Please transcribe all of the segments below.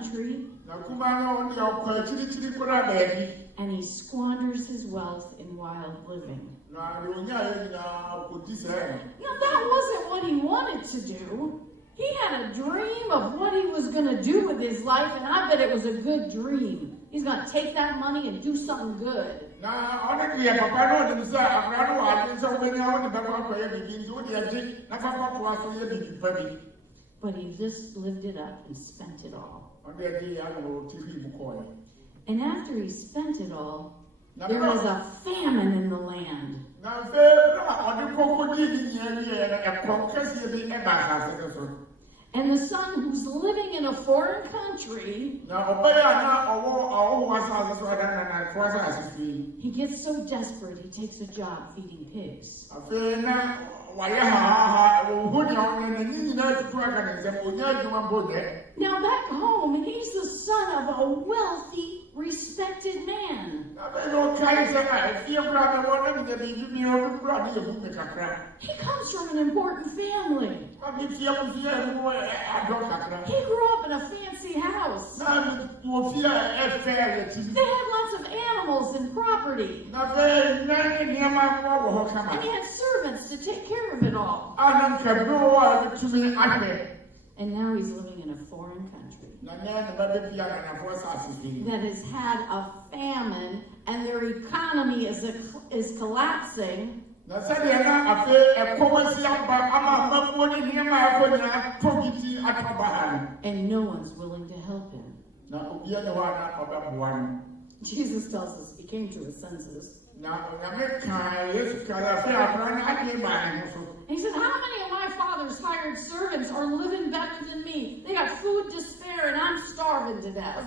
country, and he squanders his wealth in wild living. That wasn't what he wanted to do. He had a dream of what he was going to do with his life, and I bet it was a good dream. He's going to take that money and do something good. But he just lived it up and spent it all. And after he spent it all, there was a famine in the land. And the son who's living in a foreign country, he gets so desperate he takes a job feeding pigs. Now back home, he's the son of a wealthy, respected man. He comes from an important family. He grew up in a fancy house. They had lots of animals and property. And he had servants to take care of it all. And now he's living in a foreign country that has had a famine and their economy is collapsing. And no one's willing to help him. Jesus tells us he came to his senses. He said, how many of my father's hired servants are living better than me? They got food to spare and I'm starving to death.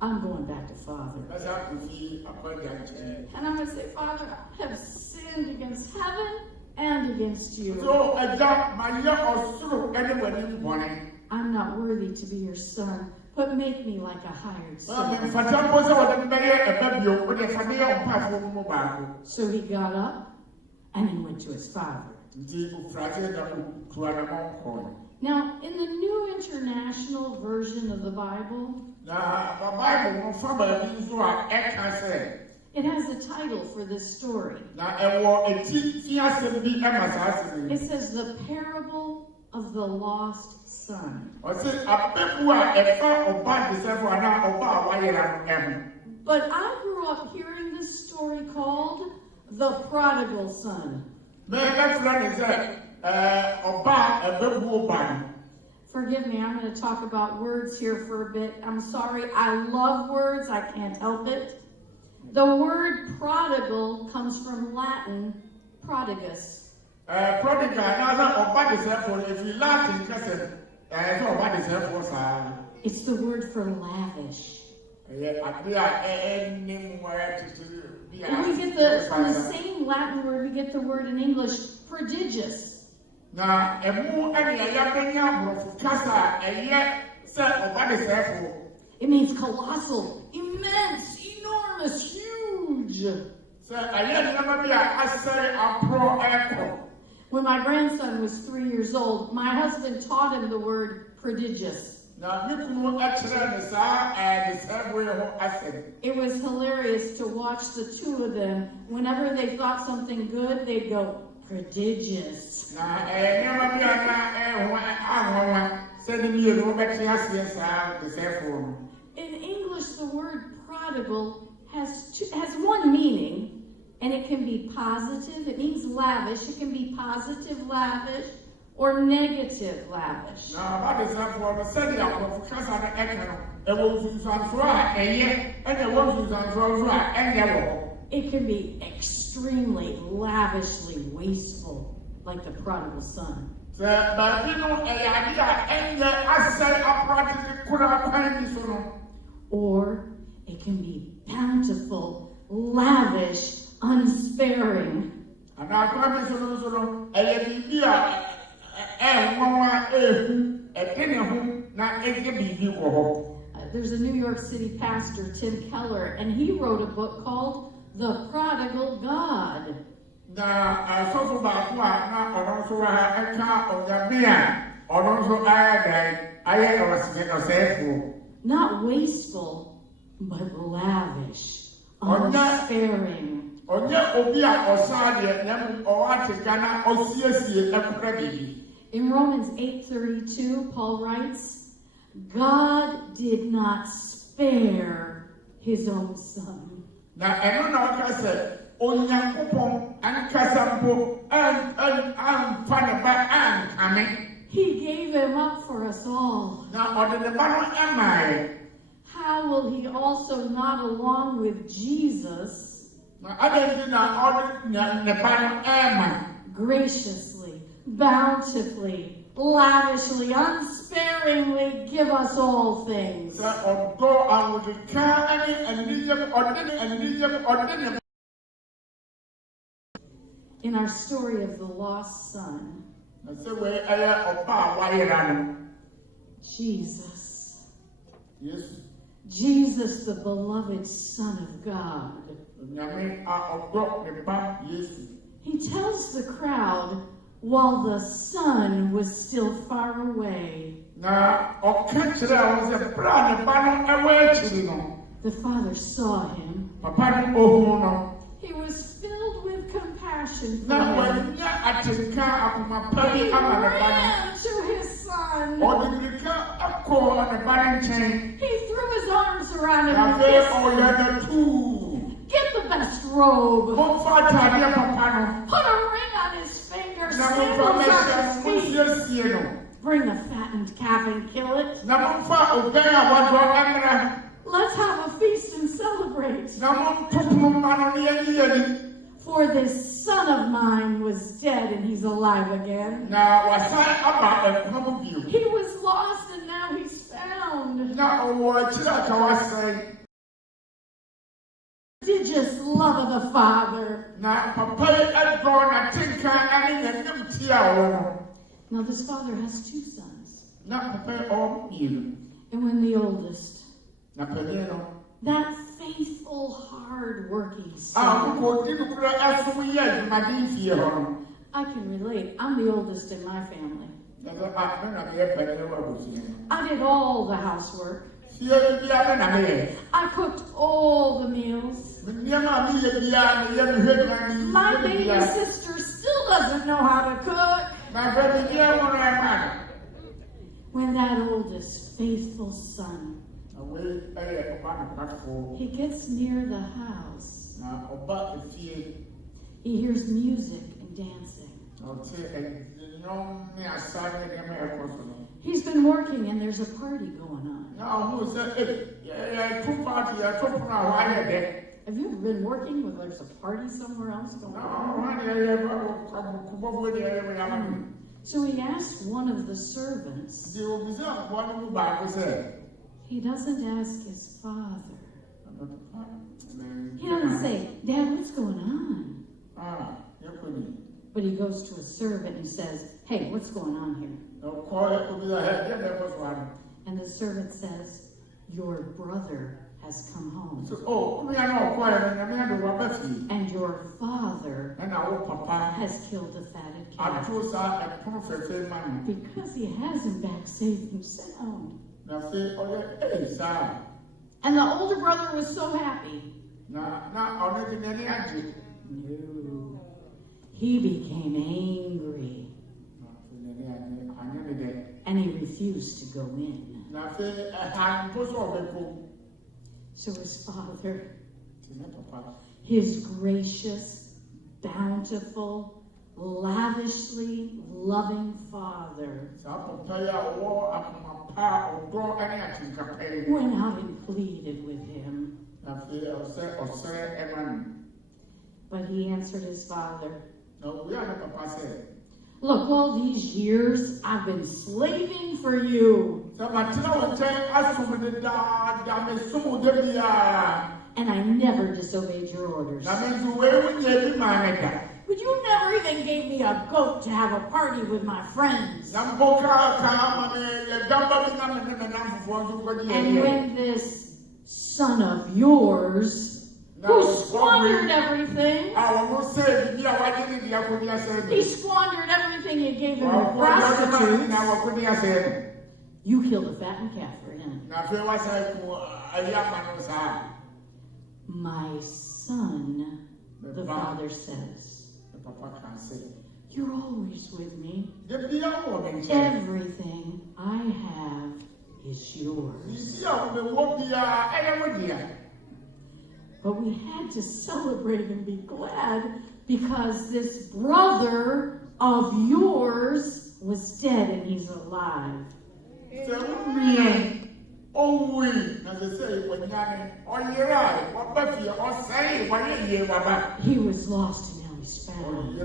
I'm going back to Father. And I'm going to say, Father, I have sinned against heaven and against you. I'm not worthy to be your son, but make me like a hired servant. So he got up and he went to his father. Now, in the New International Version of the Bible, it has a title for this story. It says, The Parable of the Lost Son. But I grew up hearing this story called The Prodigal Son. Forgive me, I'm going to talk about words here for a bit. I'm sorry, I love words, I can't help it. The word prodigal comes from Latin, prodigus. It's the word for lavish. And we get from the same Latin word, we get the word in English, prodigious. It means colossal, immense, enormous, huge. When my grandson was 3 years old, my husband taught him the word prodigious. It was hilarious to watch the two of them. Whenever they thought something good, they'd go, prodigious. In English, the word prodigal has one meaning, and it can be positive. It means lavish. It can be positive, lavish, or negative, lavish. It can be extremely lavishly wasteful, like the prodigal son. Or it can be bountiful, lavish, unsparing. There's a New York City pastor, Tim Keller, and he wrote a book called The Prodigal God. Na so ba na oronso ha eka onyamia oronso aye osefo. Not wasteful, but lavish, unsparing. In Romans 8:32, Paul writes, God did not spare his own son. He gave him up for us all. How will he also not, along with Jesus, graciously, bountifully, lavishly, unsparingly give us all things? In our story of the lost son, Jesus, the beloved Son of God. He tells the crowd while the son was still far away. The father saw him. He was filled with compassion for him. He ran to his son. He threw his arms around him and kissed him. Get the best robe. Put a ring on his finger. Sandals on his feet. Bring a fattened calf and kill it. Let's have a feast and celebrate. For this son of mine was dead and he's alive again. He was lost and now he's found. Prodigious love of the Father. Now this father has two sons. And when the oldest, that faithful, hard-working son. I can relate. I'm the oldest in my family. I did all the housework. I cooked all the meals. My baby sister still doesn't know how to cook. When that oldest faithful son, he gets near the house, he hears music and dancing. He's been working and there's a party going on. Have you ever been working when there's a party somewhere else going on? So he asked one of the servants. He doesn't ask his father. He doesn't say, Dad, what's going on? But he goes to a servant and says, hey, what's going on here? And the servant says, your brother has come home. And your father has killed a fatted calf. Because he has him back safe and sound. And the older brother was so happy. No. He became angry. And he refused to go in. So his father, his gracious, bountiful, lavishly loving father, went out and pleaded with him. But he answered his father, look, all these years I've been slaving for you. And I never disobeyed your orders. But you never even gave me a goat to have a party with my friends. And when this son of yours who squandered everything. He squandered everything he gave him to prostitutes. You killed a fattened calf for him. My son, the father says, you're always with me. Everything I have is yours. But we had to celebrate and be glad because this brother of yours was dead and he's alive. He was lost and now he's found.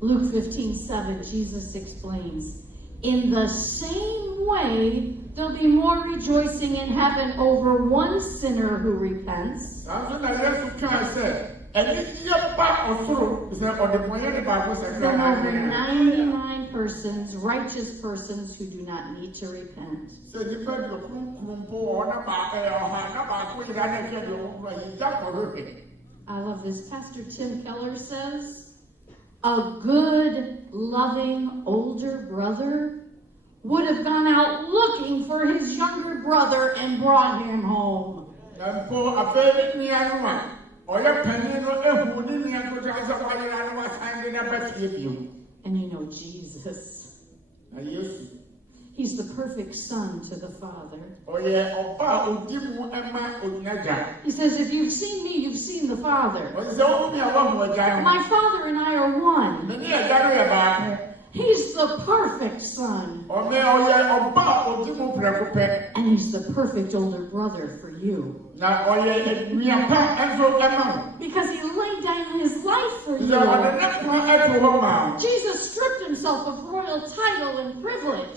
Luke 15:7, Jesus explains, in the same way, there'll be more rejoicing in heaven over one sinner who repents than over 99 persons, righteous persons who do not need to repent. I love this. Pastor Tim Keller says, a good, loving older brother would have gone out looking for his younger brother and brought him home. And you know Jesus. He's the perfect son to the Father. He says, if you've seen me, you've seen the Father. My Father and I are one. He's the perfect son. And he's the perfect older brother for you. Because he laid down his life for you. Jesus stripped himself of royal title and privilege.